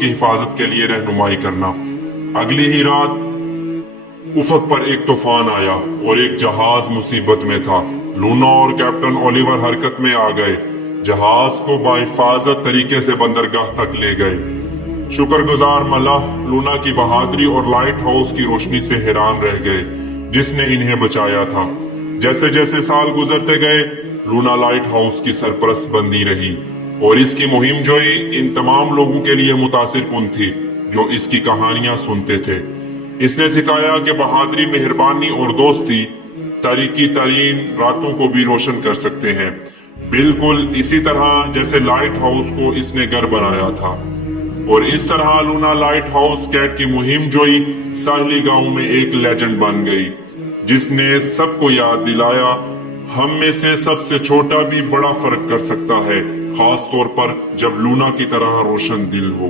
की हिफाजत के लिए रहनुमाई करना। अगली ही रात उफक पर एक तूफान आया और एक जहाज मुसीबत में था। लूना और कैप्टन ओलिवर हरकत में आ गए, जहाज को बाहिफाजत तरीके से बंदरगाह तक ले गए। शुक्रगुजार मल्लाह लूना की बहादुरी और लाइट हाउस की रोशनी से हैरान रह गए, जिसने इन्हें बचाया था। जैसे जैसे साल गुजरते गए, लूना लाइट हाउस की सरपरस्त बंदी रही और इसकी मुहिम जोई इन तमाम लोगों के लिए मुतासिर कुन थी जो इसकी कहानियां सुनते थे। इसने सिखाया कि बहादुरी, मेहरबानी और दोस्ती तारीकी तरीन रातों को भी रोशन कर सकते हैं, बिल्कुल इसी तरह जैसे लाइट हाउस को इसने घर बनाया था। और इस तरह लूना लाइट हाउस कैट की मुहिम जोई साहली गांव में एक लेजेंड बन गई, जिसने सबको याद दिलाया हम में से सबसे छोटा भी बड़ा फर्क कर सकता है, खास तौर पर जब लूना की तरह रोशन दिल हो।